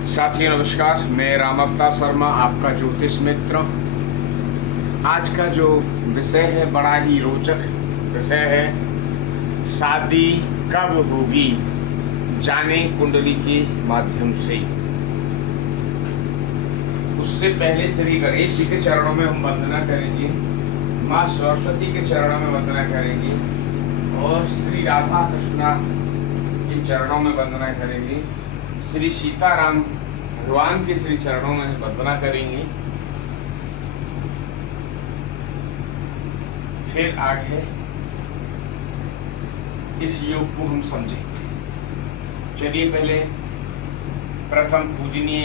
साथियों नमस्कार, मैं राम अवतार शर्मा, आपका ज्योतिष मित्र। आज का जो विषय है बड़ा ही रोचक विषय है। शादी कब होगी, जाने कुंडली के माध्यम से। उससे पहले श्री गणेश जी के चरणों में हम वंदना करेंगे, माँ सरस्वती के चरणों में वंदना करेंगे और श्री राधा कृष्णा के चरणों में वंदना करेंगे, श्री सीताराम भगवान के श्री चरणों में वंदना करेंगे। फिर आगे इस योग को हम समझेंगे। चलिए पहले प्रथम पूजनीय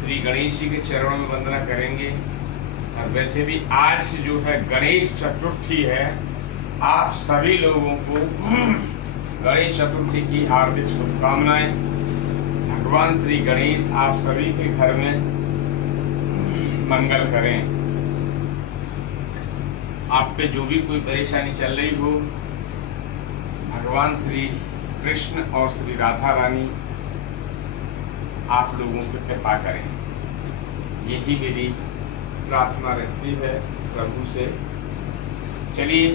श्री गणेश जी के चरणों में वंदना करेंगे। और वैसे भी आज से जो है गणेश चतुर्थी है, आप सभी लोगों को गणेश चतुर्थी की हार्दिक शुभकामनाएं। भगवान श्री गणेश आप सभी के घर में मंगल करें। आप पे जो भी कोई परेशानी चल रही हो, भगवान श्री कृष्ण और श्री राधा रानी आप लोगों की कृपा करें, यही मेरी प्रार्थना रहती है प्रभु से। चलिए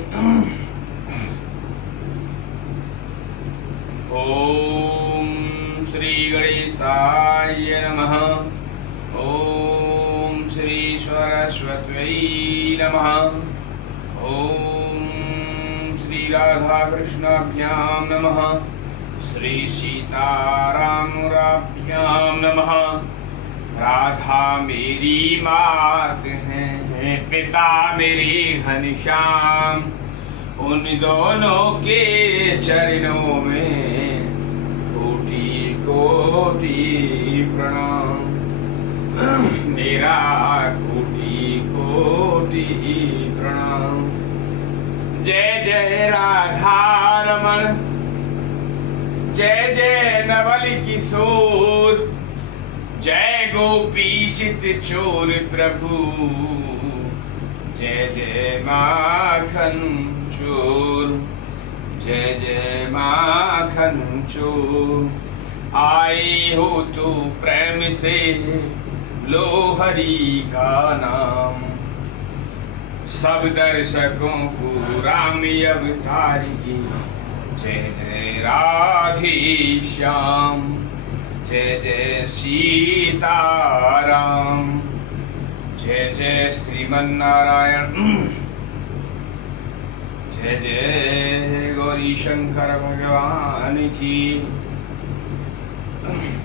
ओम श्री गणेशाय नमः। ओम श्री सरस्वत्यै नमः। ओम श्री राधा कृष्णाभ्यां नमः। श्री सीतारामुराभ्यां नमः। राधा मेरी मात है, पिता मेरे घनश्याम, उन दोनों के चरणों में कोटि प्रणाम। मेरा कोटि प्रणाम। जय जय राधा रमण, जय जय नवल किशोर, जय गोपी चित चोर प्रभु, जय जय माखन चोर, जय जय माखन चोर। आए हो तो प्रेम से लो हरि का नाम, सब दर्शकों को राम अवतार की। जय जय राधे श्याम, जय जय सीताराम, जय जय श्रीमन्नारायण, जय जय गौरी शंकर भगवान की।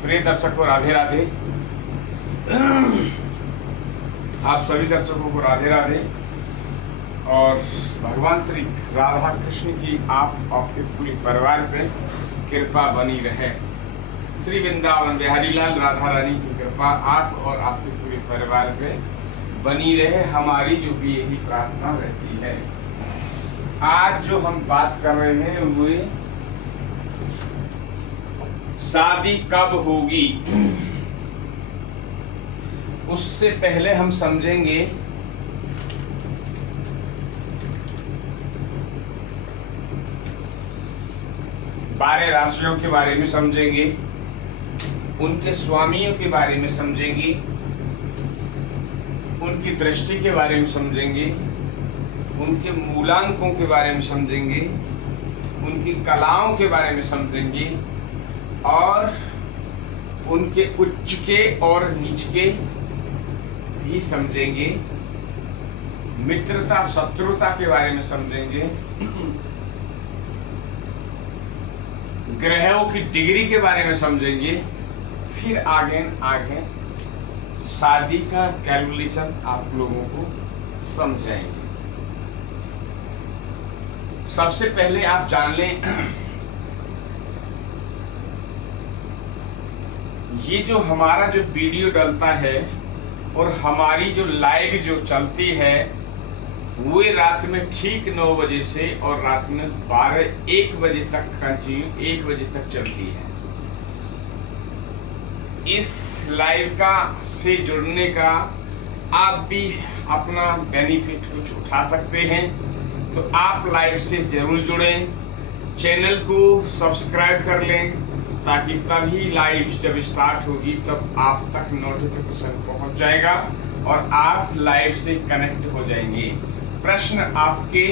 प्रिय दर्शकों राधे राधे। आप सभी दर्शकों को राधे राधे। और भगवान श्री राधा कृष्ण की आप आपके पूरे परिवार पे कृपा बनी रहे। श्री वृंदावन बिहारी लाल राधा रानी की कृपा आप और आपके पूरे परिवार पे बनी रहे, हमारी जो भी यही प्रार्थना रहती है। आज जो हम बात कर रहे हैं वो शादी कब होगी। उससे पहले हम समझेंगे बारह राशियों के बारे में समझेंगे, उनके स्वामियों के बारे में समझेंगे, उनकी दृष्टि के बारे में समझेंगे, उनके मूलांकों के बारे में समझेंगे, उनकी कलाओं के बारे में समझेंगे और उनके उच्च के और नीच के भी समझेंगे। मित्रता शत्रुता के बारे में समझेंगे, ग्रहों की डिग्री के बारे में समझेंगे। फिर आगे शादी का कैलकुलेशन आप लोगों को समझाएंगे। सबसे पहले आप जान लें, ये जो हमारा जो वीडियो डलता है और हमारी जो लाइव जो चलती है वो रात में ठीक 9 बजे से और रात में 12-1 बजे तक कंटिन्यू 1 बजे तक चलती है। इस लाइव का से जुड़ने का आप भी अपना बेनिफिट कुछ उठा सकते हैं, तो आप लाइव से जरूर जुड़ें। चैनल को सब्सक्राइब कर लें ताकि तभी लाइव जब स्टार्ट होगी तब आप तक नोटिफिकेशन पहुंच जाएगा और आप लाइव से कनेक्ट हो जाएंगे। प्रश्न आपके,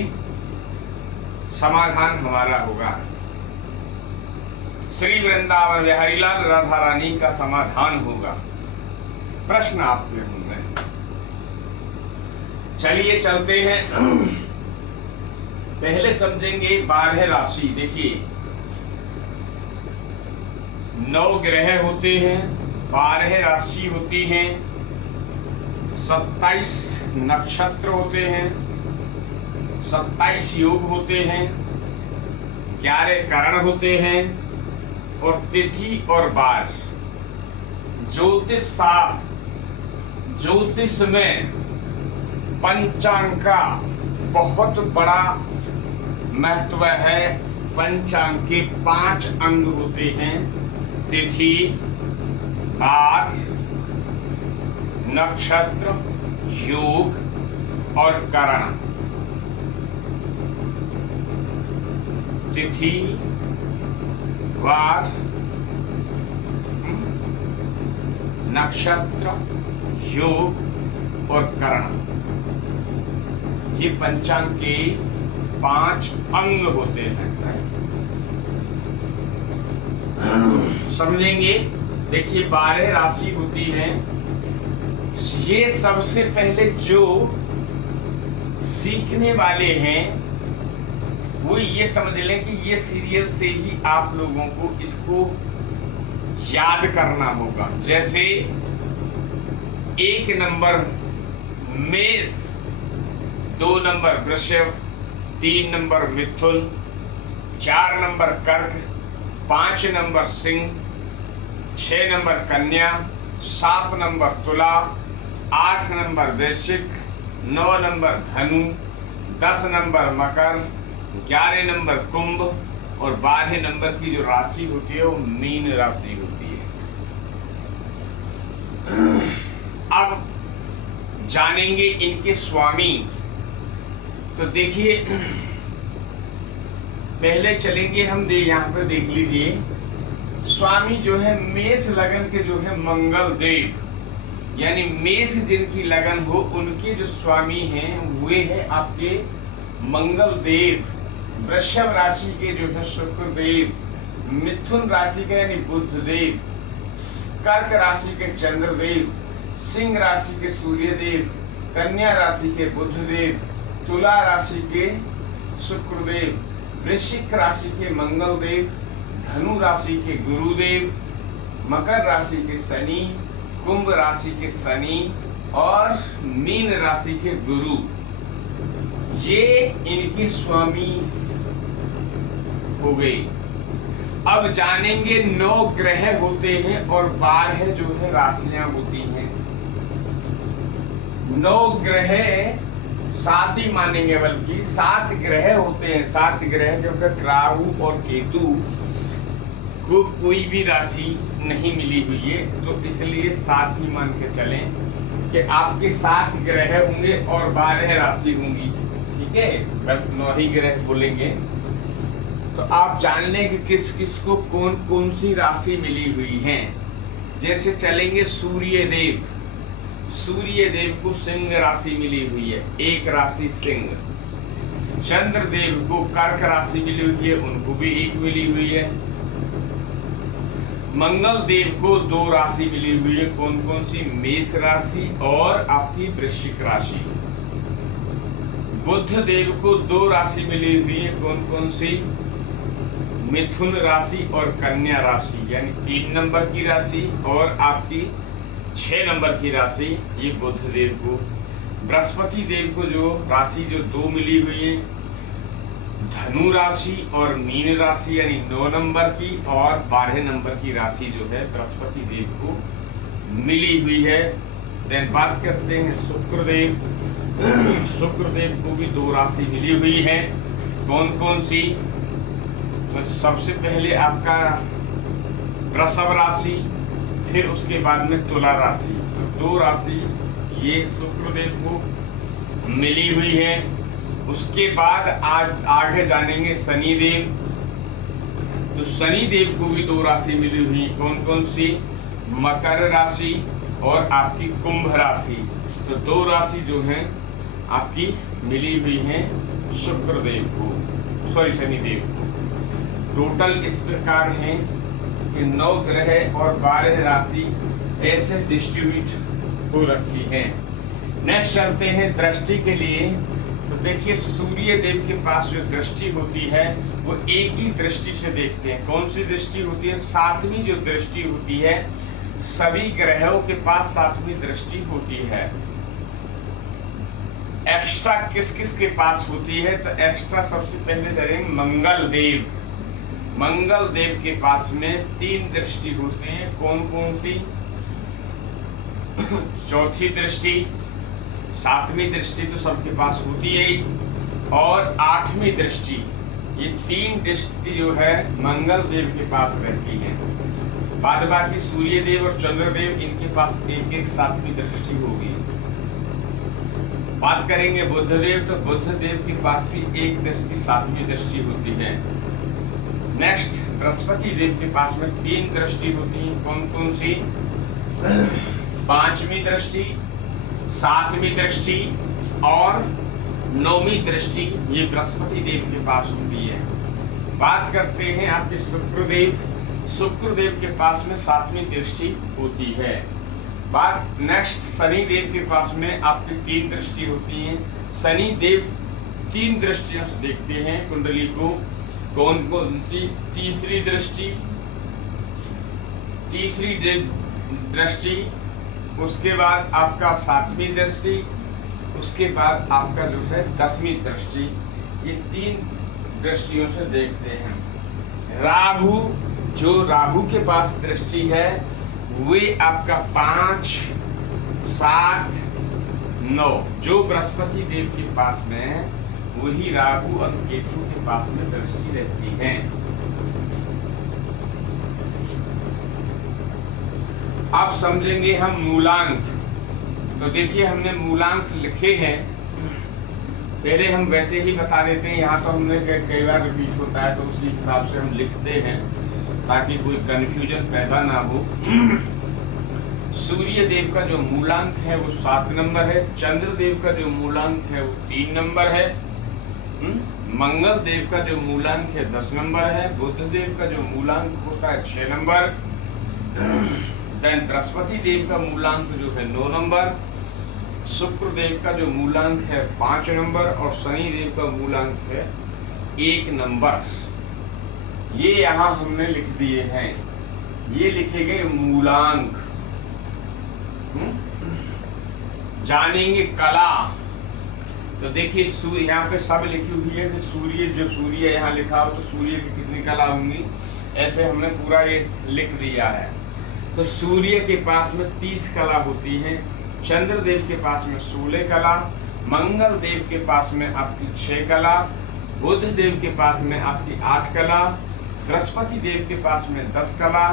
समाधान हमारा होगा। श्री वृंदावन बिहारी लाल राधा रानी का समाधान होगा, प्रश्न आपके होंगे। चलिए चलते हैं। पहले समझेंगे 12 राशि। देखिए 9 ग्रह होते हैं, 12 राशि होती हैं, 27 नक्षत्र होते हैं, 27 योग होते हैं, 11 करण होते हैं और तिथि और वार। ज्योतिष में पंचांग का बहुत बड़ा महत्व है। पंचांग के 5 अंग होते हैं, तिथि, वार, नक्षत्र, योग और करण। तिथि, वार, नक्षत्र, योग और करण, ये पंचांग के 5 अंग होते हैं। समझेंगे। देखिए 12 राशि होती है। ये सबसे पहले जो सीखने वाले हैं वो ये समझ लें कि ये सीरियल से ही आप लोगों को इसको याद करना होगा। जैसे 1 नंबर मेष, 2 नंबर वृषभ, 3 नंबर मिथुन, 4 नंबर कर्क, 5 नंबर सिंह, 6 नंबर कन्या, 7 नंबर तुला, 8 नंबर वृश्चिक, 9 नंबर धनु, 10 नंबर मकर, 11 नंबर कुंभ और 12 नंबर की जो राशि होती है वो मीन राशि होती है। अब जानेंगे इनके स्वामी। तो देखिए पहले चलेंगे हम, यहाँ पे देख लीजिए स्वामी जो है मेष लगन के जो है मंगल देव, यानी मेष जिनकी लगन हो उनके जो स्वामी हैं वे हैं आपके मंगल देव। वृषभ राशि के जो है शुक्र देव, मिथुन राशि के यानी बुध देव, कर्क राशि के चंद्र देव, सिंह राशि के सूर्य देव, कन्या राशि के बुध देव, तुला राशि के शुक्र देव, वृश्चिक राशि के मंगल देव, धनु राशि के गुरुदेव, मकर राशि के शनि, कुंभ राशि के शनि और मीन राशि के गुरु, ये इनके स्वामी हो गए। अब जानेंगे 9 ग्रह होते हैं और 12 जो है राशियां होती हैं। 9 ग्रह 7 ही मानेंगे, बल्कि 7 ग्रह होते हैं। 7 ग्रह क्योंकि राहु और केतु को कोई भी राशि नहीं मिली हुई है, तो इसलिए 7 ही मान के चलें कि आपके 7 ग्रह होंगे और 12 राशि होंगी। ठीक है, बस 9 ही ग्रह बोलेंगे। तो आप जान लें कि किस किस को कौन कौन सी राशि मिली हुई है। जैसे चलेंगे सूर्य देव, सूर्य देव को सिंह राशि मिली हुई है, 1 राशि सिंह। चंद्र देव को कर्क राशि मिली हुई है, उनको भी 1 मिली हुई है। मंगल देव को 2 राशि मिली हुई है, कौन कौन सी? मेष राशि और आपकी वृश्चिक राशि। बुध देव को 2 राशि मिली हुई है, कौन कौन सी? मिथुन राशि और कन्या राशि, यानी 3 नंबर की राशि और आपकी 6 नंबर की राशि, ये बुध देव को। बृहस्पति देव को जो राशि जो 2 मिली हुई है, धनु राशि और मीन राशि यानी 9 नंबर की और 12 नंबर की राशि जो है बृहस्पति देव को मिली हुई है। देन बात करते हैं शुक्रदेव। शुक्रदेव को भी 2 राशि मिली हुई है, कौन कौन सी? तो सबसे पहले आपका वृषभ राशि, फिर उसके बाद में तुला राशि। तो 2 राशि ये शुक्रदेव को मिली हुई है। उसके बाद आज आगे जानेंगे शनिदेव। तो शनि देव को भी 2 राशि मिली हुई, कौन कौन सी? मकर राशि और आपकी कुंभ राशि। तो 2 राशि जो हैं आपकी मिली हुई हैं शुक्रदेव को, शनिदेव को। टोटल इस प्रकार हैं कि 9 ग्रह और 12 राशि ऐसे डिस्ट्रीब्यूट हो रखी हैं। नेक्स्ट चलते हैं दृष्टि के लिए। तो देखिए सूर्य देव के पास जो दृष्टि होती है वो एक ही दृष्टि से देखते हैं। कौन सी दृष्टि होती है? 7वीं जो दृष्टि होती है, सभी ग्रहों के पास 7वीं दृष्टि होती है। एक्स्ट्रा किस किस के पास होती है? तो एक्स्ट्रा सबसे पहले चलेंगे मंगल देव। मंगल देव के पास में 3 दृष्टि होती है। कौन कौन सी? चौथी दृष्टि, 7वीं दृष्टि तो सबके पास होती है ही, और 8वीं दृष्टि। ये 3 दृष्टि जो है मंगल देव के पास रहती है। बाद बाकी सूर्य देव और चंद्रदेव इनके पास एक एक 7वीं दृष्टि होगी। बात करेंगे बुध देव, तो बुध देव के पास भी एक दृष्टि 7वीं दृष्टि होती है। नेक्स्ट बृहस्पति देव के पास में 3 दृष्टि होती है। कौन कौन सी? 5वीं दृष्टि, 7वीं दृष्टि और 9वीं दृष्टि, ये बृहस्पति देव के पास होती है। बात करते हैं आपके शुक्रदेव। शुक्रदेव के पास में 7वीं दृष्टि होती है। बात नेक्स्ट शनि देव के पास में आपकी 3 दृष्टि होती है। शनि देव 3 दृष्टियों से देखते हैं कुंडली को। कौन कौन सी? तीसरी दृष्टि, उसके बाद आपका 7वीं दृष्टि, उसके बाद आपका जो है 10वीं दृष्टि। ये 3 दृष्टियों से देखते हैं। राहु, जो राहु के पास दृष्टि है वे आपका 5, 7, 9, जो बृहस्पति देव के पास में है वही राहु और केतु के पास में दृष्टि रहती है। अब समझेंगे हम मूलांक। तो देखिए हमने मूलांक लिखे हैं, पहले हम वैसे ही बता देते हैं। यहाँ तो हमने कई बार रिपीट होता है तो उसी हिसाब से हम लिखते हैं ताकि कोई कंफ्यूजन पैदा ना हो। सूर्य देव का जो मूलांक है वो 7 नंबर है। चंद्र देव का जो मूलांक है वो 3 नंबर है। मंगल देव का जो मूलांक है 10 नंबर है। बुध देव का जो मूलांक होता है 6 नंबर। देन बृहस्पति देव का मूलांक जो है 9 नंबर। शुक्र देव का जो मूलांक है 5 नंबर और शनि देव का मूलांक है 1 नंबर। ये यहाँ हमने लिख दिए हैं, ये लिखे गए मूलांक। जानेंगे कला। तो देखिए यहाँ पे सब लिखी हुई है कि सूर्य, जो सूर्य यहाँ लिखा हो तो सूर्य की कितनी कला होंगी, ऐसे हमने पूरा ये लिख दिया है। तो सूर्य के पास में 30 कला होती है। चंद्र देव के पास में 16 कला। मंगल देव के पास में आपकी 6 कला। बुध देव के पास में आपकी 8 कला। बृहस्पति देव के पास में 10 कला।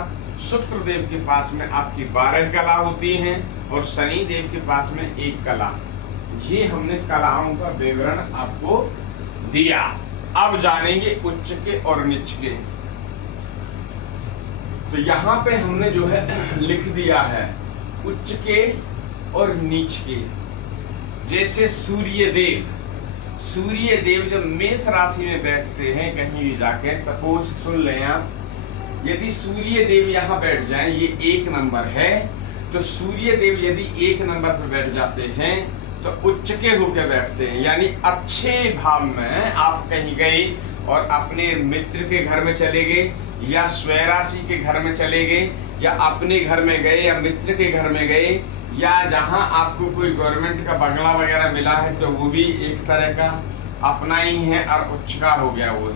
शुक्र देव के पास में आपकी 12 कला होती हैं और शनि देव के पास में 1 कला। ये हमने कलाओं का विवरण आपको दिया। अब जानेंगे उच्च के और नीच के। तो यहाँ पे हमने जो है लिख दिया है उच्च के और नीच के। जैसे सूर्य देव जब मेष राशि में बैठते हैं कहीं भी जाके, सपोज सुन लें आप, यदि सूर्य देव यहाँ बैठ जाएं, ये 1 नंबर है, तो सूर्य देव यदि 1 नंबर पर बैठ जाते हैं तो उच्च के होकर बैठते हैं। यानी अच्छे भाव में आप कहीं गए और अपने मित्र के घर में चले गए या स्वराशि के घर में चले गए या अपने घर में गए या मित्र के घर में गए या जहां आपको कोई गवर्नमेंट का बंगला वगैरह मिला है तो वो भी एक तरह का अपना ही है और उच्च का हो गया वो।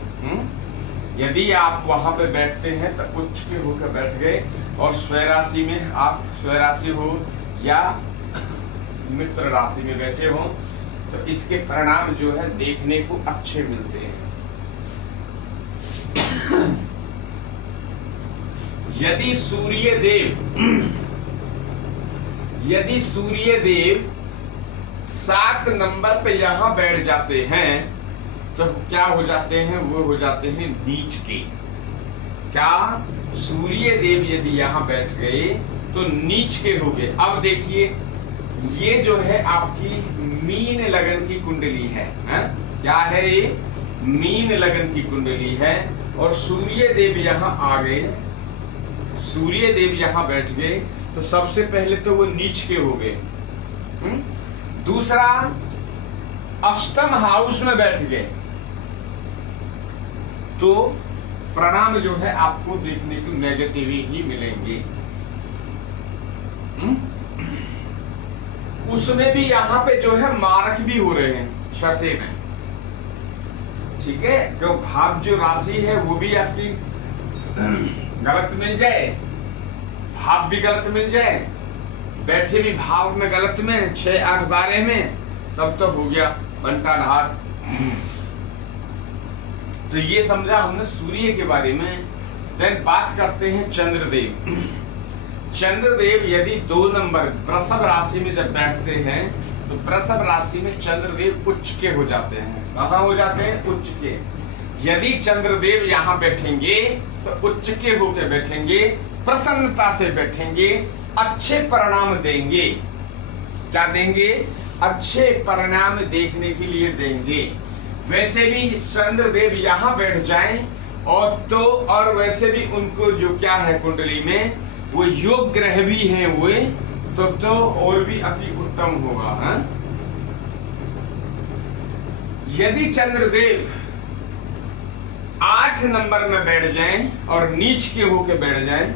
यदि आप वहां पे बैठते हैं तो उच्च के होकर बैठ गए और स्वराशि में आप स्वराशि हो या मित्र राशि में बैठे हो तो इसके परिणाम जो है देखने को अच्छे मिलते हैं। यदि सूर्य देव 7 नंबर पे यहां बैठ जाते हैं तो क्या हो जाते हैं? वो हो जाते हैं नीच के। क्या सूर्य देव यदि यहाँ बैठ गए तो नीच के हो गए। अब देखिए ये जो है आपकी मीन लगन की कुंडली है, क्या है ये? मीन लगन की कुंडली है और सूर्य देव यहाँ आ गए, सूर्य देव यहाँ बैठ गए तो सबसे पहले तो वो नीच के हो गए। दूसरा अष्टम हाउस में बैठ गए तो परिणाम जो है आपको देखने को नेगेटिव ही मिलेंगे। उसमें भी यहाँ पे जो है मार्क भी हो रहे हैं छठे में, ठीक है। जो भाव जो राशि है वो भी आपकी गलत मिल जाए, भाव भी गलत मिल जाए, बैठे भी भाव में गलत में 6, 8, 12 में, तब तो हो गया बंटाधार। तो ये समझा हमने सूर्य के बारे में। देन बात करते हैं चंद्रदेव। चंद्रदेव यदि 2 नंबर वृषभ राशि में जब बैठते हैं तो वृषभ राशि में चंद्रदेव उच्च के हो जाते हैं। कहाँ हो जाते हैं? उच्च के। यदि चंद्रदेव यहाँ बैठेंगे तो उच्च के होकर बैठेंगे, प्रसन्नता से बैठेंगे, अच्छे परिणाम देंगे। क्या देंगे? अच्छे परिणाम देखने के लिए देंगे। वैसे भी चंद्रदेव यहाँ बैठ जाएं और वैसे भी उनको जो क्या है कुंडली में वो योग ग्रह भी हैं वो, तो और भी अति उत्तम होगा, है? यदि चंद्रदेव 8 नंबर में बैठ जाएं और नीच के होके बैठ जाएं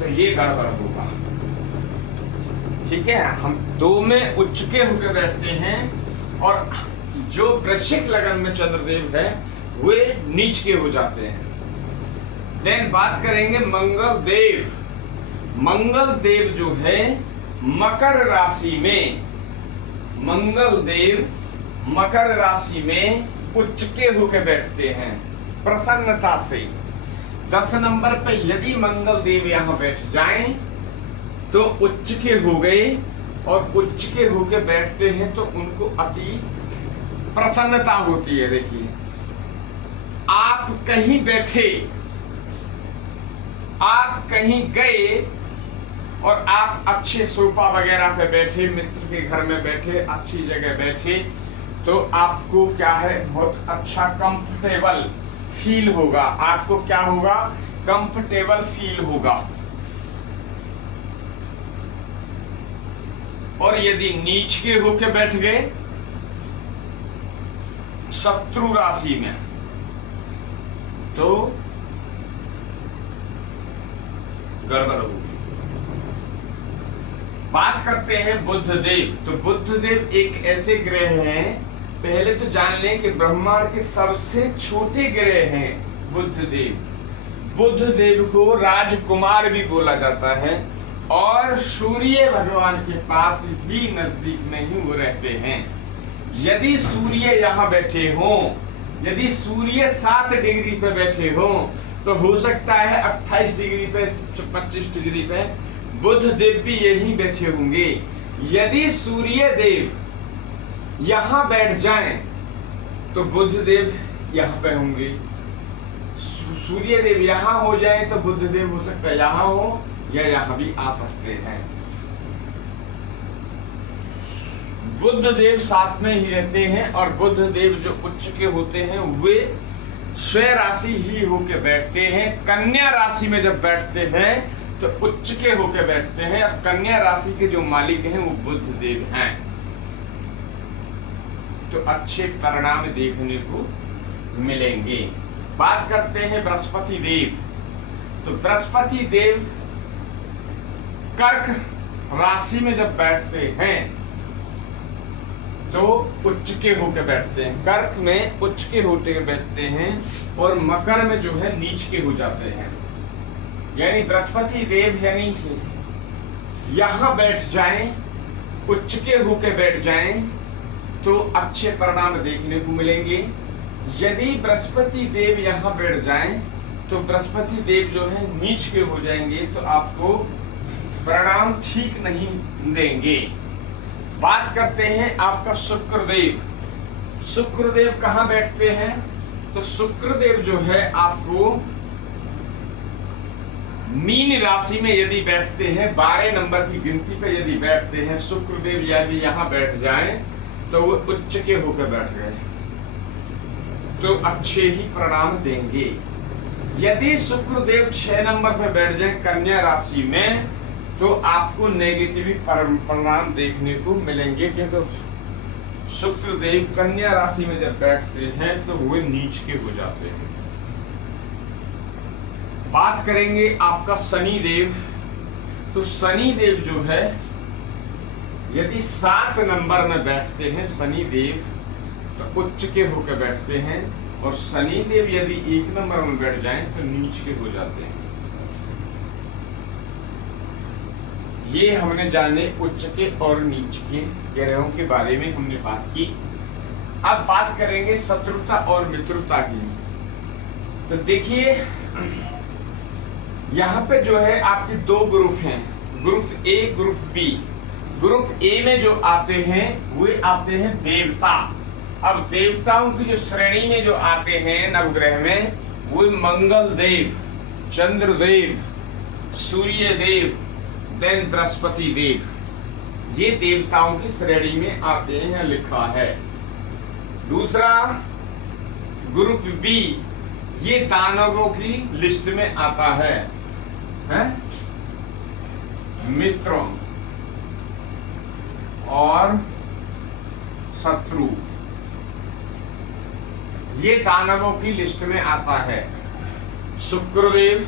तो ये गड़बड़ होगा, ठीक है। हम 2 में उच्च के होके बैठते हैं और जो वृश्चिक लगन में चंद्रदेव है वे नीच के हो जाते हैं। देन बात करेंगे मंगल देव। मंगल देव जो है मकर राशि में, मंगल देव मकर राशि में उच्च के होकर बैठते हैं प्रसन्नता से। 10 नंबर पे यदि मंगल देव यहाँ बैठ जाएं तो उच्च के हो गए और उच्च के होकर बैठते हैं तो उनको अति प्रसन्नता होती है। देखिए आप कहीं बैठे, आप कहीं गए और आप अच्छे सोफा वगैरह पे बैठे, मित्र के घर में बैठे, अच्छी जगह बैठे, तो आपको क्या है बहुत अच्छा कंफर्टेबल फील होगा। आपको क्या होगा? कंफर्टेबल फील होगा। और यदि नीच के होके बैठ गए शत्रु राशि में तो गड़बड़ होगी। बात करते हैं बुध देव। तो बुध देव एक ऐसे ग्रह हैं, पहले तो जान लें कि ब्रह्मांड के सबसे छोटे ग्रह हैं बुध देव। बुध देव को राजकुमार भी बोला जाता है और सूर्य भगवान के पास भी नजदीक में ही वो रहते हैं। यदि सूर्य यहाँ बैठे हों, यदि सूर्य 7 डिग्री पे बैठे हों तो हो सकता है 28 डिग्री पे 25 डिग्री पे बुध देव भी यहीं बैठे होंगे। यदि सूर्य देव यहाँ बैठ जाएं तो बुध देव यहाँ पे होंगे। सूर्य देव यहाँ हो जाए तो बुध देव हो सकता है यहाँ हो या यहाँ भी आ सकते हैं। बुध देव साथ में ही रहते हैं और बुध देव जो उच्च के होते हैं वे स्वयं राशि ही होके बैठते हैं। कन्या राशि में जब बैठते हैं तो उच्च के होके बैठते हैं और कन्या राशि के जो मालिक हैं वो बुध देव हैं। तो अच्छे परिणाम देखने को मिलेंगे। बात करते हैं बृहस्पति देव। तो बृहस्पति देव कर्क राशि में जब बैठते हैं तो उच्च के होकर बैठते हैं। कर्क में उच्च के होते बैठते हैं और मकर में जो है नीच के हो जाते हैं। यानी बृहस्पति देव यानी यहाँ बैठ जाएं, उच्च के होकर बैठ जाएं तो अच्छे परिणाम देखने को मिलेंगे। यदि बृहस्पति देव यहाँ बैठ जाएं तो बृहस्पति देव जो है नीच के हो जाएंगे तो आपको परिणाम ठीक नहीं देंगे। बात करते हैं आपका शुक्रदेव। शुक्रदेव कहाँ बैठते हैं? तो शुक्रदेव जो है आपको मीन राशि में यदि बैठते हैं, 12 नंबर की गिनती पे यदि बैठते हैं, शुक्रदेव यदि यहाँ बैठ जाएं तो वो उच्च के होकर बैठ गए तो अच्छे ही परिणाम देंगे। यदि शुक्रदेव 6 नंबर पे बैठ जाए कन्या राशि में तो आपको नेगेटिव परिणाम देखने को मिलेंगे, क्योंकि शुक्रदेव कन्या राशि में जब बैठते हैं तो वो नीच के हो जाते हैं। बात करेंगे आपका शनि देव, तो शनि देव जो है यदि 7 नंबर में बैठते हैं शनि देव तो उच्च के होकर बैठते हैं, और शनि देव यदि 1 नंबर में बैठ जाएं तो नीच के हो जाते हैं। ये हमने जाने उच्च के और नीच के ग्रहों के बारे में हमने बात की। अब बात करेंगे शत्रुता और मित्रता की। तो देखिए यहाँ पे जो है आपके 2 ग्रुप हैं, group A group B. Group A में जो आते हैं वे आते हैं देवता। अब देवताओं की जो श्रेणी में जो आते हैं नवग्रह में, वो मंगल देव, चंद्र देव, सूर्य देव, देन बृहस्पति देव, ये देवताओं की श्रेणी में आते हैं, लिखा है। दूसरा ग्रुप बी, ये दानवों की लिस्ट में आता है, मित्रों और शत्रु, ये दानवों की लिस्ट में आता है। शुक्रदेव,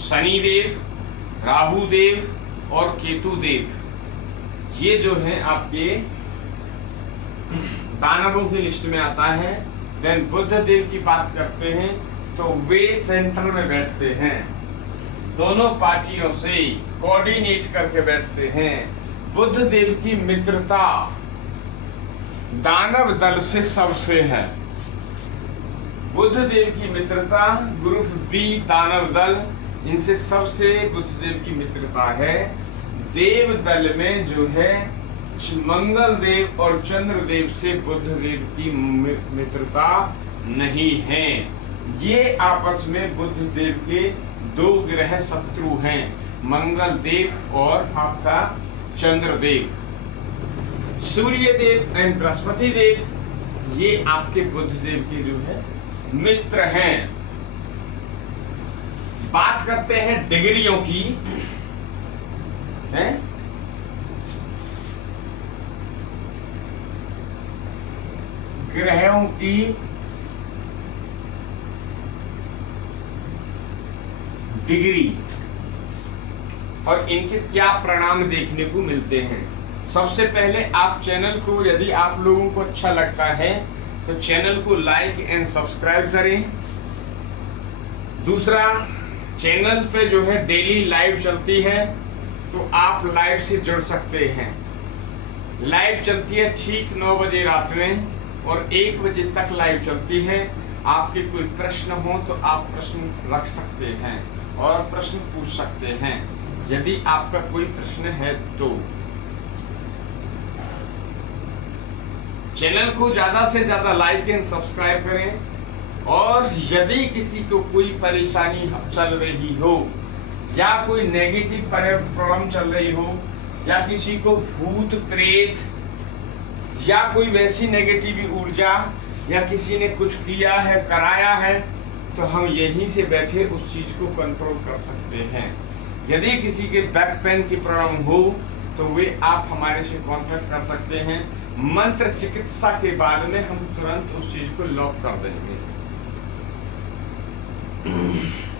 शनिदेव, राहुदेव और केतुदेव, ये जो है आपके दानवों की लिस्ट में आता है। देन बुध देव की बात करते हैं तो वे सेंटर में बैठते हैं, दोनों पार्टियों से कोऑर्डिनेट करके बैठते हैं। बुध देव की मित्रता दानव दल से सबसे है। बुध देव की मित्रता ग्रुप बी दानव दल, इनसे सबसे बुध देव की मित्रता है। देव दल में जो है मंगल देव और चंद्र देव से बुध देव की मित्रता नहीं है। ये आपस में बुध देव के 2 ग्रह शत्रु हैं, मंगल देव और आपका चंद्र देव। सूर्य देव एंड बृहस्पति देव, ये आपके बुध देव के जो है मित्र हैं। बात करते हैं डिग्रियों की, हैं? ग्रहों की डिग्री और इनके क्या परिणाम देखने को मिलते हैं। सबसे पहले आप चैनल को, यदि आप लोगों को अच्छा लगता है तो चैनल को लाइक एंड सब्सक्राइब करें। दूसरा, चैनल पे जो है डेली लाइव चलती है तो आप लाइव से जुड़ सकते हैं। लाइव चलती है ठीक 9 बजे रात में और 1 बजे तक लाइव चलती है। आपके कोई प्रश्न हो तो आप प्रश्न रख सकते हैं और प्रश्न पूछ सकते हैं, यदि आपका कोई प्रश्न है तो। चैनल को ज्यादा से ज्यादा लाइक एंड सब्सक्राइब करें। और यदि किसी को कोई परेशानी चल रही हो या कोई नेगेटिव प्रॉब्लम चल रही हो या किसी को भूत प्रेत या कोई वैसी नेगेटिव ऊर्जा या किसी ने कुछ किया है, कराया है, तो हम यहीं से बैठे उस चीज को कंट्रोल कर सकते हैं। यदि किसी के बैक पेन की प्रॉब्लम हो तो वे आप हमारे से कांटेक्ट कर सकते हैं। मंत्र चिकित्सा के बाद में हम तुरंत उस चीज को लॉक कर देंगे,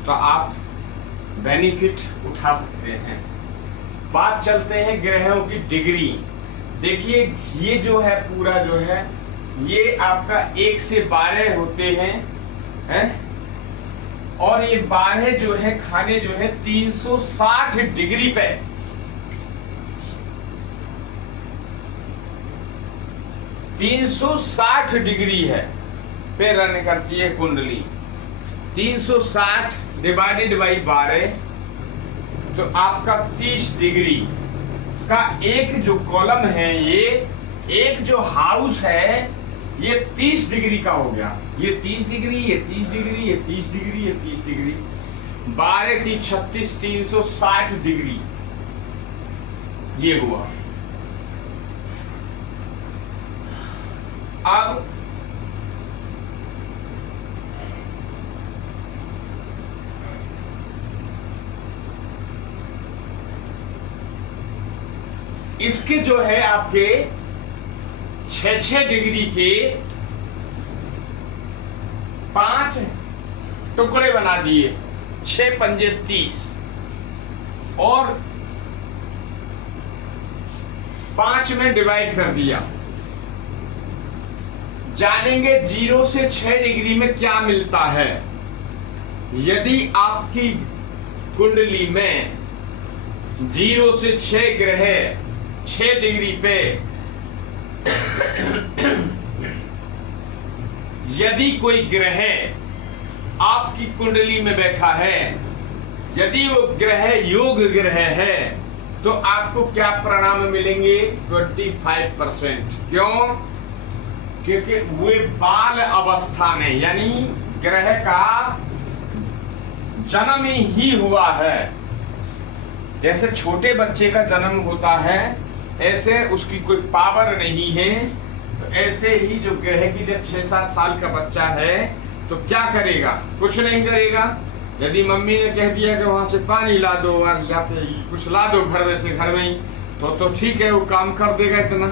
तो आप बेनिफिट उठा सकते हैं। बात चलते हैं ग्रहों की डिग्री। देखिए ये जो है पूरा जो है ये आपका 1 से 12 होते हैं, और ये 12 जो है खाने जो है 360 डिग्री पे, 360 डिग्री है पे रन करती है कुंडली। 360 डिवाइडेड बाई 12 तो आपका 30 डिग्री का एक जो कॉलम है, ये एक जो हाउस है ये 30 डिग्री का हो गया। ये 30 डिग्री, ये 30 डिग्री, ये 30 डिग्री, ये 30 डिग्री। 12 3 36 360 डिग्री ये हुआ। अब इसके जो है आपके 6 डिग्री के 5 टुकड़े बना दिए, 6 पंजे 30 और 5 में डिवाइड कर दिया। जानेंगे 0 से 6 डिग्री में क्या मिलता है। यदि आपकी कुंडली में 0 से 6 ग्रह 6 डिग्री पे यदि कोई ग्रह आपकी कुंडली में बैठा है, यदि वो ग्रह योग ग्रह है, तो आपको क्या परिणाम मिलेंगे? 25%। क्यों? क्योंकि वे बाल अवस्था में, यानी ग्रह का जन्म ही हुआ है। जैसे छोटे बच्चे का जन्म होता है, ऐसे उसकी कोई पावर नहीं है, तो ऐसे ही जो ग्रह की जब 6-7 साल का बच्चा है तो क्या करेगा? कुछ नहीं करेगा। यदि मम्मी ने कह दिया कि वहां से पानी ला दो, वहां जाते कुछ ला दो घर में से, घर में ही तो ठीक है, वो काम कर देगा इतना,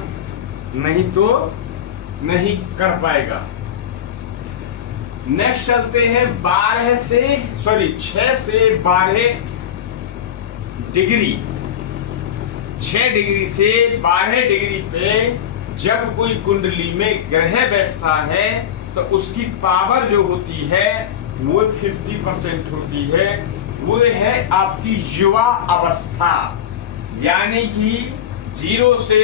नहीं तो नहीं कर पाएगा। नेक्स्ट चलते हैं 6 से 12 डिग्री। 6 डिग्री से 12 डिग्री पे जब कोई कुंडली में ग्रह बैठता है तो उसकी पावर जो होती है वो 50% होती है। वो है आपकी युवा अवस्था, यानी कि 0 से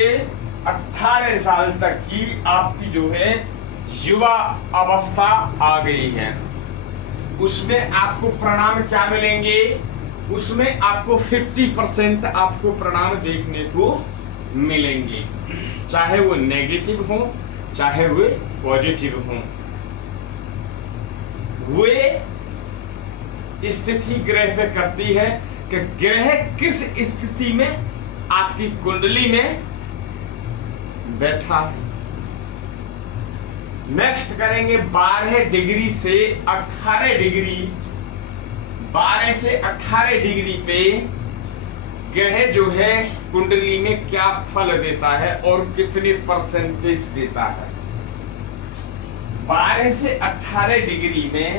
18 साल तक की आपकी जो है युवा अवस्था आ गई है। उसमें आपको परिणाम क्या मिलेंगे? उसमें आपको 50% आपको परिणाम देखने को मिलेंगे, चाहे वो नेगेटिव हो चाहे वो पॉजिटिव हो। वे स्थिति ग्रह पे करती है कि ग्रह किस स्थिति में आपकी कुंडली में बैठा है। नेक्स्ट करेंगे 12 डिग्री से 18 डिग्री। 12 से 18 डिग्री पे ग्रह जो है कुंडली में क्या फल देता है और कितने परसेंटेज देता है। 12 से 18 डिग्री में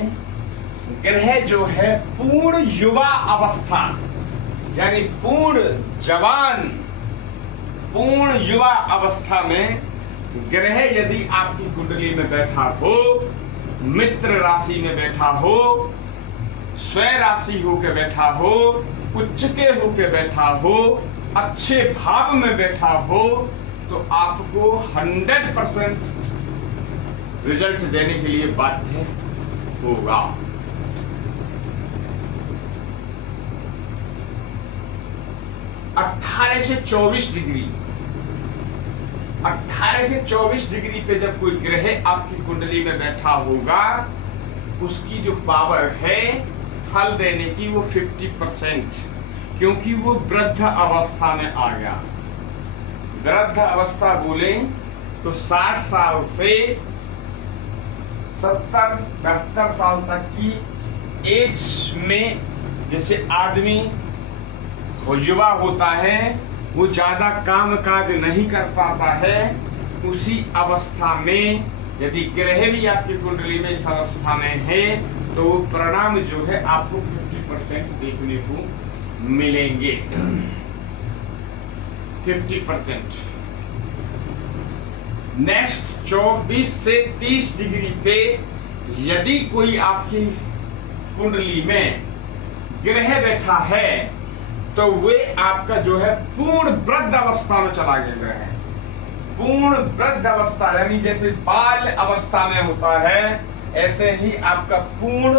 ग्रह जो है पूर्ण युवा अवस्था, यानी पूर्ण जवान, पूर्ण युवा अवस्था में ग्रह यदि आपकी कुंडली में बैठा हो, मित्र राशि में बैठा हो, स्वय राशि होकर बैठा हो, उच्च के होकर बैठा हो, अच्छे भाव में बैठा हो, तो आपको 100% रिजल्ट देने के लिए बाध्य होगा। अठारह से 24 डिग्री पे जब कोई ग्रह आपकी कुंडली में बैठा होगा, उसकी जो पावर है फल देने की वो 50%, क्योंकि वो वृद्ध अवस्था में आ गया। वृद्ध अवस्था बोले तो 60 साल से 70-72 साल तक की एज में जैसे आदमी युवा होता है, वो ज्यादा काम काज नहीं कर पाता है, उसी अवस्था में यदि ग्रह भी आपकी कुंडली में इस अवस्था में है तो वो परिणाम जो है आपको 50% देखने को मिलेंगे। 50%। नेक्स्ट 24 से 30 डिग्री पे यदि कोई आपकी कुंडली में ग्रह बैठा है तो वे आपका जो है पूर्ण वृद्ध अवस्था में चला गया है। पूर्ण वृद्ध अवस्था यानी जैसे बाल अवस्था में होता है, ऐसे ही आपका पूर्ण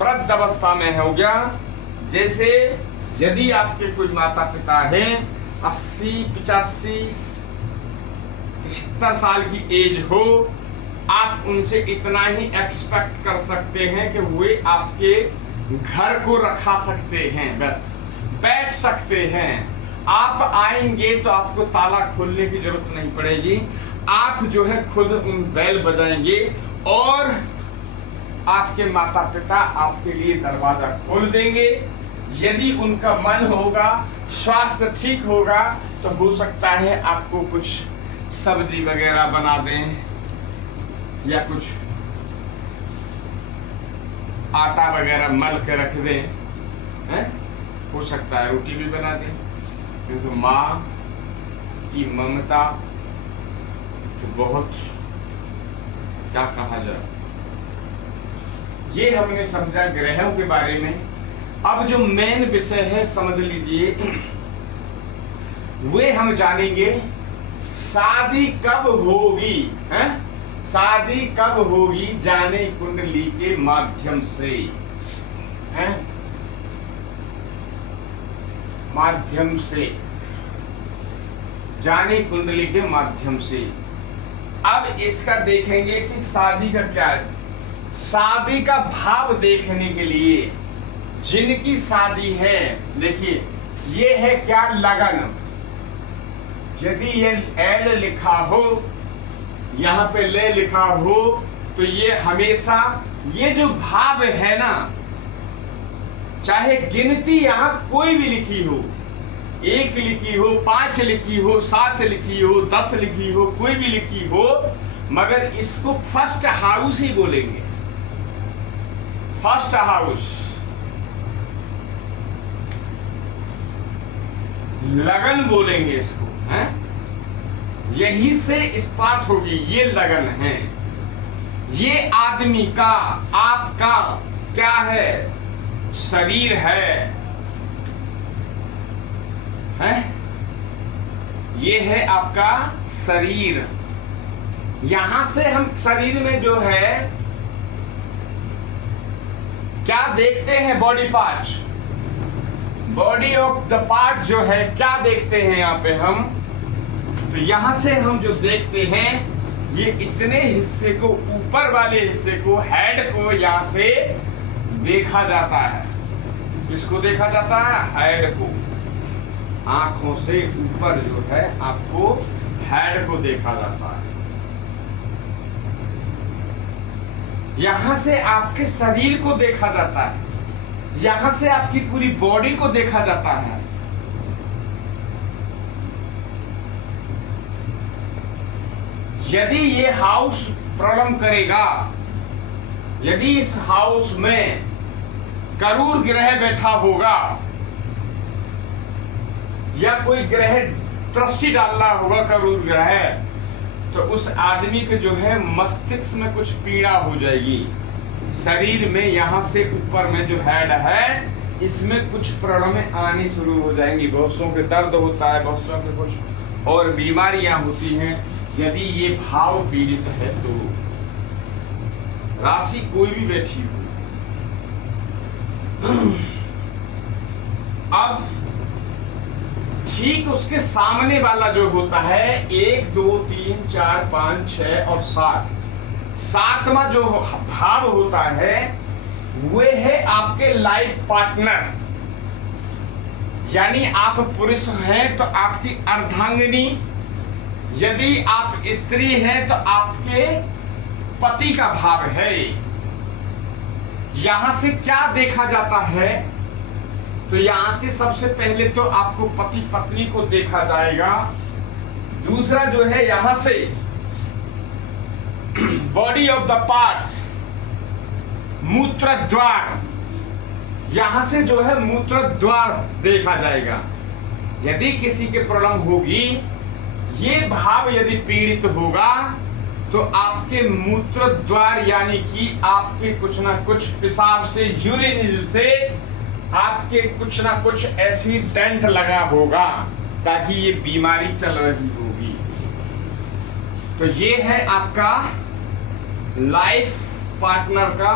वृद्ध अवस्था में हो गया। जैसे यदि आपके कोई माता पिता हैं 80, 85, 70 साल की एज हो, आप उनसे इतना ही एक्सपेक्ट कर सकते हैं कि वे आपके घर को रखा सकते हैं, बस बैठ सकते हैं। आप आएंगे तो आपको ताला खोलने की जरूरत नहीं पड़ेगी, आप जो है खुद उन बैल बजाएंगे और आपके माता पिता आपके लिए दरवाजा खोल देंगे। यदि उनका मन होगा, स्वास्थ्य ठीक होगा, तो हो सकता है आपको कुछ सब्जी वगैरह बना दें या कुछ आटा वगैरह मल के रख दें, हैं? हो सकता है रोटी भी बना दें, क्योंकि माँ की ममता तो बहुत, क्या कहा जाए। ये हमने समझा ग्रहों के बारे में। अब जो मेन विषय है समझ लीजिए, वे हम जानेंगे शादी कब होगी, हैं? शादी कब होगी जाने कुंडली के माध्यम से, हैं? माध्यम से, जाने कुंडली के माध्यम से। अब इसका देखेंगे कि शादी का क्या है। शादी का भाव देखने के लिए जिनकी शादी है, देखिए ये है क्या, लगन। यदि ये एल लिखा हो, यहाँ पे ले लिखा हो, तो ये हमेशा ये जो भाव है ना, चाहे गिनती यहाँ कोई भी लिखी हो, 1 लिखी हो, 5 लिखी हो, 7 लिखी हो, 10 लिखी हो, कोई भी लिखी हो, मगर इसको फर्स्ट हाउस ही बोलेंगे, फर्स्ट हाउस। लगन बोलेंगे इसको, हैं? यही से स्टार्ट होगी, ये लगन है। ये आदमी का, आपका क्या है, शरीर है, हैं? ये है आपका शरीर। यहां से हम शरीर में जो है क्या देखते हैं, body part, body of the part जो है क्या देखते हैं यहाँ पे हम, तो यहां से हम जो देखते हैं, ये इतने हिस्से को, ऊपर वाले हिस्से को, हेड को यहाँ से देखा जाता है। किसको देखा जाता है, हेड को। आंखों से ऊपर जो है आपको हेड को देखा जाता है। यहां से आपके शरीर को देखा जाता है, यहां से आपकी पूरी बॉडी को देखा जाता है। यदि ये हाउस प्रॉब्लम करेगा, यदि इस हाउस में करूर ग्रह बैठा होगा या कोई ग्रह दृष्टि डालना होगा, करूर ग्रह, तो उस आदमी के जो है मस्तिष्क में कुछ पीड़ा हो जाएगी। शरीर में यहाँ से ऊपर में जो हेड है, इसमें कुछ प्रॉब्लमें आनी शुरू हो जाएंगी। बहुतों के दर्द होता है, बहुतों के कुछ और बीमारियां होती हैं, यदि ये भाव पीड़ित है तो। राशि कोई भी बैठी हो। अब ठीक उसके सामने वाला जो होता है 1 2 3 4 5 6 और 7, सातवां जो भाव होता है वे है आपके लाइफ पार्टनर। यानी आप पुरुष हैं तो आपकी अर्धांगिनी, यदि आप स्त्री हैं तो आपके पति का भाव है। यहां से क्या देखा जाता है, तो यहां से सबसे पहले तो आपको पति पत्नी को देखा जाएगा। दूसरा जो है यहां से बॉडी ऑफ द पार्ट्स, मूत्र द्वार, यहां से जो है मूत्र द्वार देखा जाएगा। यदि किसी के प्रॉब्लम होगी, ये भाव यदि पीड़ित होगा, तो आपके मूत्र द्वार यानी कि आपके कुछ ना कुछ पेशाब से, यूरिन से आपके कुछ ना कुछ एक्सीडेंट लगा होगा, ताकि ये बीमारी चल रही होगी। तो ये है आपका लाइफ पार्टनर का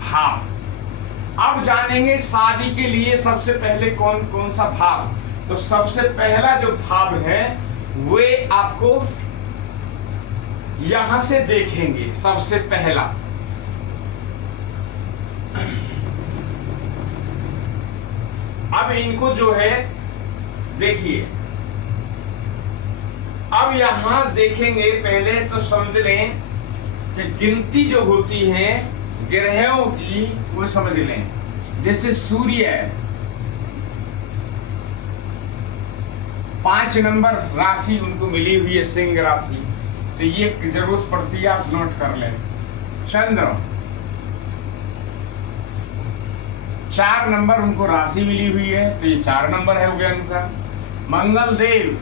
भाव। अब जानेंगे शादी के लिए सबसे पहले कौन कौन सा भाव। तो सबसे पहला जो भाव है वे आपको यहां से देखेंगे। सबसे पहला अब इनको जो है देखिए, अब यहां देखेंगे, पहले तो समझ लें कि गिनती जो होती है ग्रहों की वो समझ लें। जैसे सूर्य है, 5 नंबर राशि उनको मिली हुई है, सिंह राशि, तो ये जरूरत पड़ती है, आप नोट कर लें। चंद्र 4 नंबर उनको राशि मिली हुई है, तो ये 4 नंबर है हो गया उनका। मंगल देव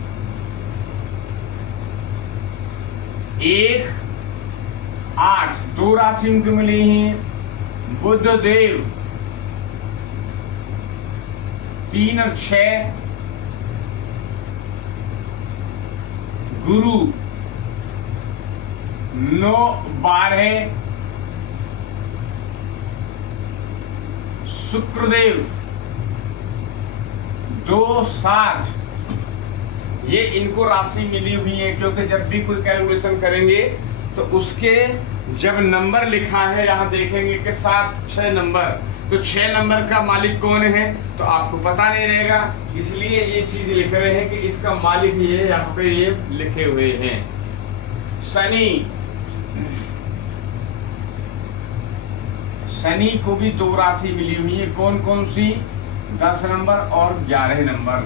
1, 8, 2 राशि उनको मिली हैं। बुध देव 3 और 6, गुरु 9, 12, शुक्रदेव 2, 7, ये इनको राशि मिली हुई है, क्योंकि जब भी कोई कैलकुलेशन करेंगे तो उसके जब नंबर लिखा है यहाँ देखेंगे कि 7, 6 नंबर, तो 6 नंबर का मालिक कौन है तो आपको पता नहीं रहेगा, इसलिए ये चीज लिख रहे हैं कि इसका मालिक ये यहाँ पे ये लिखे हुए हैं। शनि को भी 2 राशि मिली हुई है, कौन कौन सी, 10 नंबर और 11 नंबर,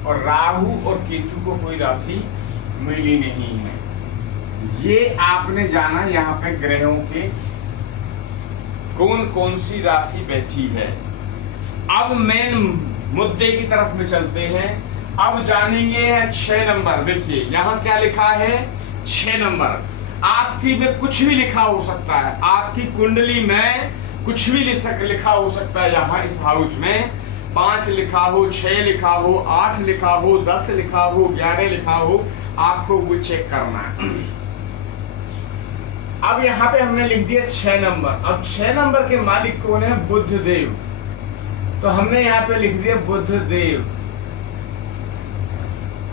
और राहु और केतु को कोई राशि मिली नहीं है। ये आपने जाना यहाँ पे ग्रहों के कौन कौन सी राशि बची है। अब मेन मुद्दे की तरफ में चलते हैं। अब जानेंगे 6 नंबर। देखिए यहाँ क्या लिखा है, 6 नंबर आपकी में कुछ भी लिखा हो सकता है, आपकी कुंडली में कुछ भी लिखा हो सकता है। यहाँ इस हाउस में 5 लिखा हो, 6 लिखा हो, 8 लिखा हो, 10 लिखा हो, 11 लिखा हो, आपको वो चेक करना है। अब यहाँ पे हमने लिख दिया 6 नंबर। अब 6 नंबर के मालिक कौन है, बुध देव, तो हमने यहाँ पे लिख दिया बुध देव।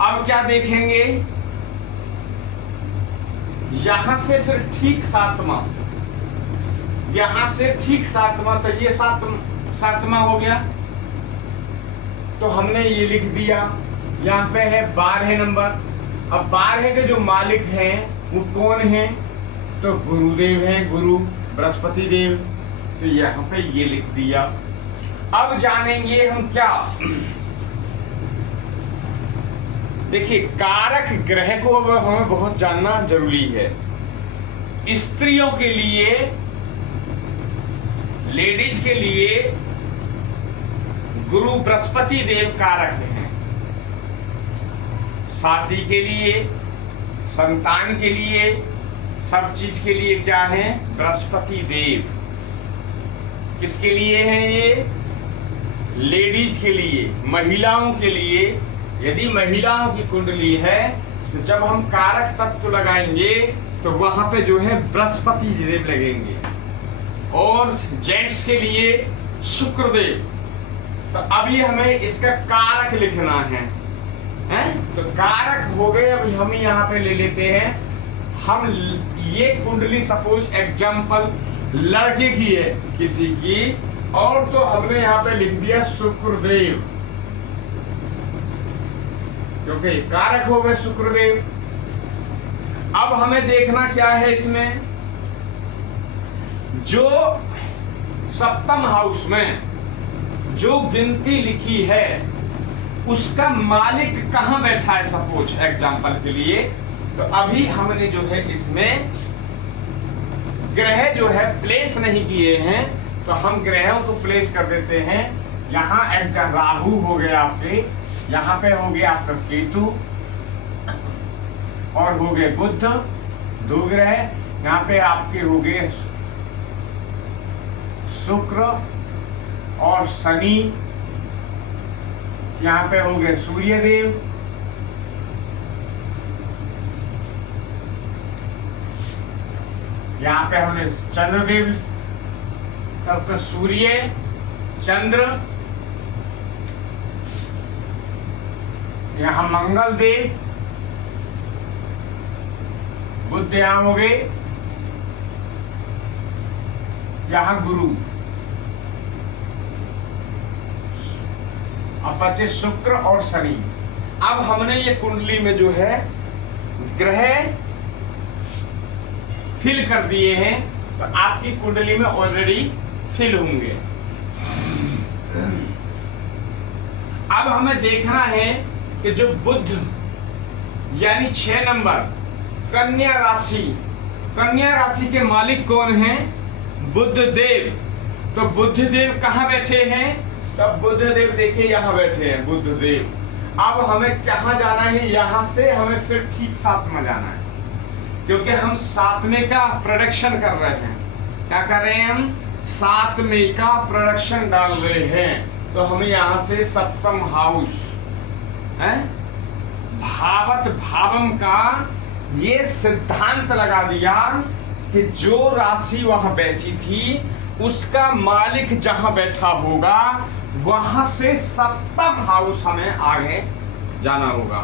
अब क्या देखेंगे, यहां से फिर ठीक 7वां, यहां से ठीक 7वां, तो ये 7वां हो गया, तो हमने ये लिख दिया। यहाँ पे है 12 नंबर। अब 12 के जो मालिक हैं वो कौन है, तो गुरुदेव हैं, गुरु बृहस्पति देव, तो यहाँ पे ये लिख दिया। अब जानेंगे हम क्या, देखिए कारक ग्रह को अब हमें बहुत जानना जरूरी है। स्त्रियों के लिए, लेडीज के लिए गुरु बृहस्पति देव कारक हैं। शादी के लिए, संतान के लिए, सब चीज के लिए क्या है, बृहस्पति देव। किसके लिए हैं ये, लेडीज के लिए, महिलाओं के लिए। यदि महिलाओं की कुंडली है तो जब हम कारक तत्व लगाएंगे तो वहां पे जो है बृहस्पति देव लगेंगे, और जेंट्स के लिए शुक्रदेव। तो अभी हमें इसका कारक लिखना है, तो कारक हो गए। अभी हम यहाँ पे ले लेते हैं, हम ये कुंडली सपोज एग्जाम्पल लड़के की है किसी की, और तो हमने यहाँ पे लिख दिया शुक्रदेव, क्योंकि कारक हो गए शुक्रदेव। अब हमें देखना क्या है, इसमें जो 7वें हाउस में जो गिनती लिखी है उसका मालिक कहां बैठा है, सपोज एग्जाम्पल के लिए। तो अभी हमने जो है इसमें ग्रह जो है प्लेस नहीं किए हैं, तो हम ग्रहों को प्लेस कर देते हैं। यहाँ एक राहु हो गया आपके, यहाँ पे हो गया आपका केतु, और हो गए बुध, 2 ग्रह। यहाँ पे आपके हो गए शुक्र और शनि, यहाँ पे हो गए सूर्य देव, यहाँ पे हमने चंद्रदेव, तब सूर्य चंद्र, यहाँ मंगल देव, बुध यहाँ हो गए, यहाँ गुरु, अब बचे शुक्र और शनि। अब हमने ये कुंडली में जो है ग्रह फिल कर दिए हैं, तो आपकी कुंडली में ऑलरेडी फिल होंगे। अब हमें देखना है कि जो बुध यानी 6 नंबर कन्या राशि, कन्या राशि के मालिक कौन हैं? बुध देव। तो बुध देव कहाँ बैठे हैं? तो बुध देव देखिए यहाँ बैठे हैं बुध देव। अब हमें कहाँ जाना है? यहाँ से हमें फिर ठीक 7 में जाना है, क्योंकि हम 7वें का प्रोडक्शन कर रहे हैं। क्या कर रहे हैं हम? 7वें का प्रोडक्शन डाल रहे हैं। तो हमें यहाँ से 7म हाउस है भावत भावम का ये सिद्धांत लगा दिया कि जो राशि वहां बैठी थी उसका मालिक जहां बैठा होगा वहां से 7म हाउस हमें आगे जाना होगा।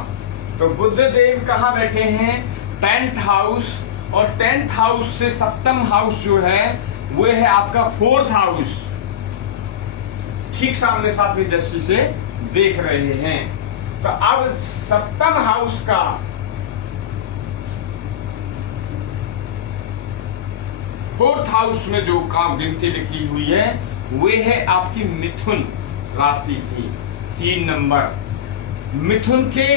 तो बुध देव कहाँ बैठे हैं? 10th हाउस, और 10th हाउस से 7म हाउस जो है वो है आपका 4th हाउस। ठीक सामने 7वीं दृष्टि से देख रहे हैं। तो अब 7म हाउस का फोर्थ हाउस में जो काम गिनती लिखी हुई है वे है आपकी मिथुन राशि की 3 नंबर। मिथुन के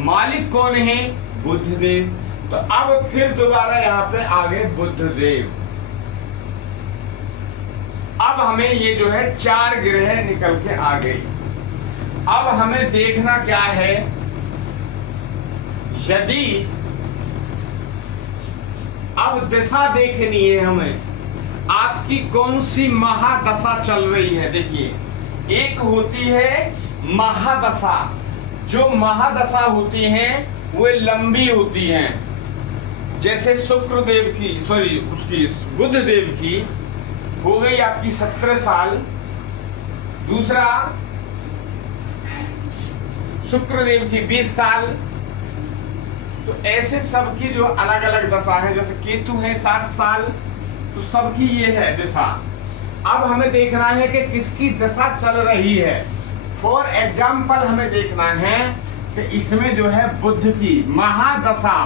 मालिक कौन है? बुध देव। तो अब फिर दोबारा यहाँ पे आगे बुध देव। अब हमें ये जो है 4 ग्रह निकल के आ गई। अब हमें देखना क्या है, यदि अब दिशा देखनी है हमें, आपकी कौन सी महादशा चल रही है। देखिए, एक होती है महादशा, जो महादशा होती हैं वे लंबी होती हैं। जैसे शुक्र देव की उसकी बुध देव की हो गई आपकी 17 साल, दूसरा शुक्र देव की 20 साल। तो ऐसे सबकी जो अलग अलग दशा है, जैसे केतु है 60 साल, तो सबकी ये है दशा। अब हमें देखना है कि किसकी दशा चल रही है। फॉर एग्जाम्पल हमें देखना है कि इसमें जो है बुध की महादशा,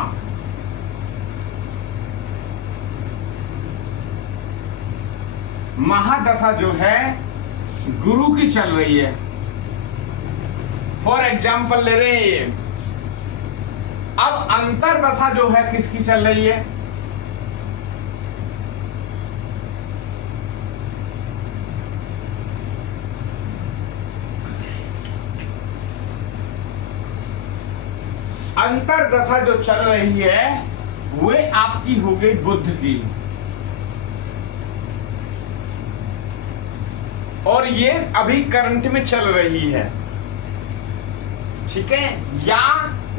महादशा जो है गुरु की चल रही है। फॉर एग्जाम्पल ले रहे हैं। अब अंतरदशा जो है किसकी चल रही है? अंतरदशा जो चल रही है वे आपकी हो गई बुध की, और ये अभी करंट में चल रही है। ठीक है, या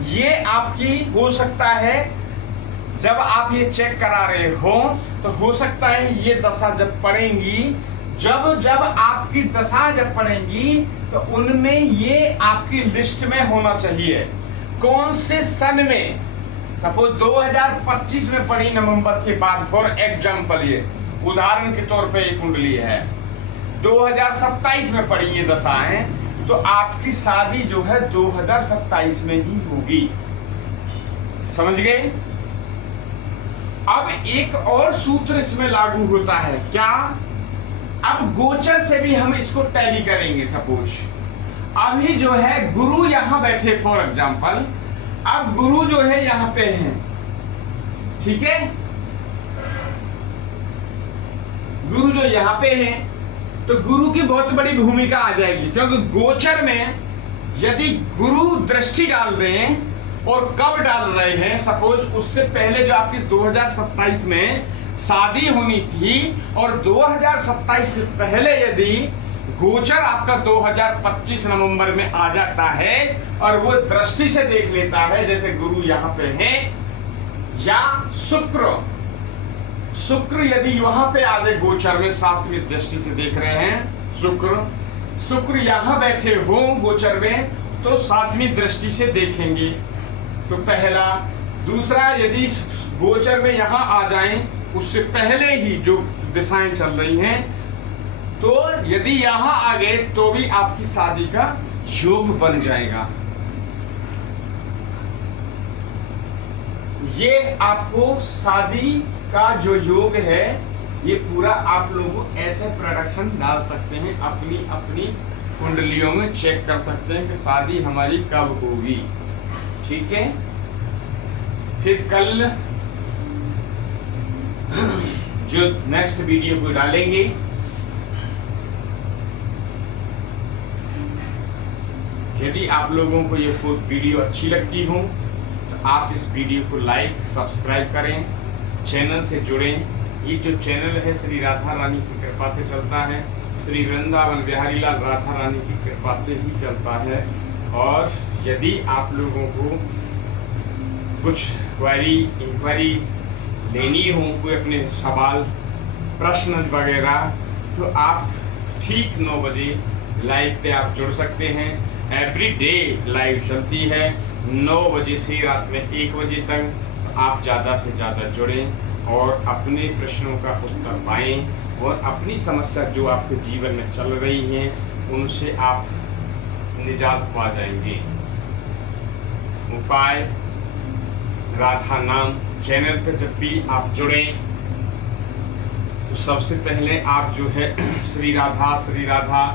ये आपकी हो सकता है जब आप ये चेक करा रहे हो तो हो सकता है ये दशा जब पड़ेंगी, जब आपकी दशा जब पड़ेंगी तो उनमें ये आपकी लिस्ट में होना चाहिए। कौन से सन में? सपोज 2025 में पड़ी नवंबर के बाद, फॉर एग्जाम्पल ये उदाहरण के तौर पे एक कुंडली है, 2027 में पड़ी ये दशा है, तो आपकी शादी जो है 2027 में ही होगी। समझ गए? अब एक और सूत्र इसमें लागू होता है, क्या? अब गोचर से भी हम इसको टैली करेंगे। सपोज अभी जो है गुरु यहां बैठे, फॉर एग्जाम्पल, अब गुरु जो है यहां पे हैं, ठीक है, गुरु जो यहां पे हैं, तो गुरु की बहुत बड़ी भूमिका आ जाएगी, क्योंकि गोचर में यदि गुरु दृष्टि डाल रहे हैं और कब डाल रहे हैं, सपोज उससे पहले जो आपकी 2027 में शादी होनी थी और 2027 से पहले यदि गोचर आपका 2025 नवंबर में आ जाता है और वो दृष्टि से देख लेता है, जैसे गुरु यहाँ पे है, या शुक्र यदि वहां पे आ जाए गोचर में, 7वीं दृष्टि से देख रहे हैं, शुक्र यहाँ बैठे हो गोचर में तो 7वीं दृष्टि से देखेंगे। तो पहला, दूसरा, यदि गोचर में यहाँ आ जाएं उससे पहले ही जो दिशाएं चल रही हैं, तो यदि यहाँ आ गए तो भी आपकी शादी का योग बन जाएगा। ये आपको शादी का जो योग है, ये पूरा आप लोग ऐसे प्रोडक्शन डाल सकते हैं, अपनी अपनी कुंडलियों में चेक कर सकते हैं कि शादी हमारी कब होगी। ठीक है, फिर कल जो नेक्स्ट वीडियो को डालेंगे, यदि आप लोगों को ये वीडियो अच्छी लगती हो तो आप इस वीडियो को लाइक सब्सक्राइब करें, चैनल से जुड़ें। ये जो चैनल है श्री राधा रानी की कृपा से चलता है, श्री वृंदावन बिहारी लाल राधा रानी की कृपा से ही चलता है। और यदि आप लोगों को कुछ इंक्वायरी लेनी हो, कोई अपने सवाल प्रश्न वगैरह, तो आप ठीक 9 बजे लाइव पे आप जुड़ सकते हैं। एवरी डे लाइव चलती है 9 बजे से रात में 1 बजे तक। आप ज़्यादा से ज़्यादा जुड़ें और अपने प्रश्नों का उत्तर पाएं और अपनी समस्या जो आपके जीवन में चल रही हैं उनसे आप निजात पा जाएंगे। उपाय राधा नाम चैनल पर जब भी आप जुड़ें तो सबसे पहले आप जो है श्री राधा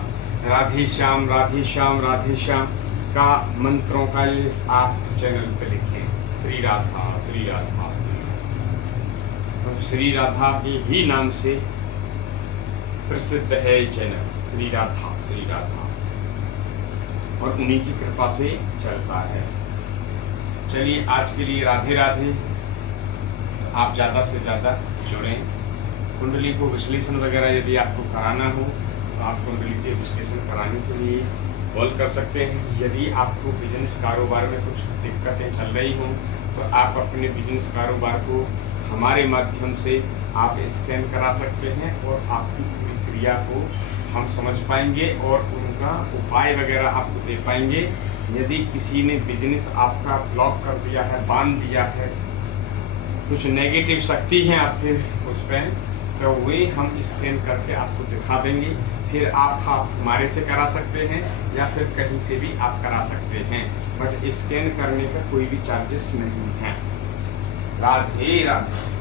राधे श्याम राधे श्याम राधे श्याम का मंत्रों का ये आप चैनल पे लिखें, श्री राधा श्री राधा श्री राधा। तो श्री राधा के ही नाम से प्रसिद्ध है ये चैनल, श्री राधा, और उन्हीं की कृपा से चलता है। चलिए आज के लिए राधे राधे। आप ज़्यादा से ज़्यादा जुड़ें। कुंडली को विश्लेषण वगैरह यदि आपको कराना हो तो आप कुंडली के विश्लेषण कराने के लिए कॉल कर सकते हैं। यदि आपको बिजनेस कारोबार में कुछ दिक्कतें चल रही हों तो आप अपने बिजनेस कारोबार को हमारे माध्यम से आप स्कैन करा सकते हैं और आपकी पूरी क्रिया को हम समझ पाएंगे और उनका उपाय वगैरह आपको दे पाएंगे। यदि किसी ने बिजनेस आपका ब्लॉक कर दिया है, बांध दिया है, कुछ नेगेटिव शक्ति है आपके उस पर, तो वे हम स्कैन करके आपको दिखा देंगे। फिर आप हमारे से करा सकते हैं या फिर कहीं से भी आप करा सकते हैं, बट स्कैन करने का कोई भी चार्जेस नहीं है। राधे राधे।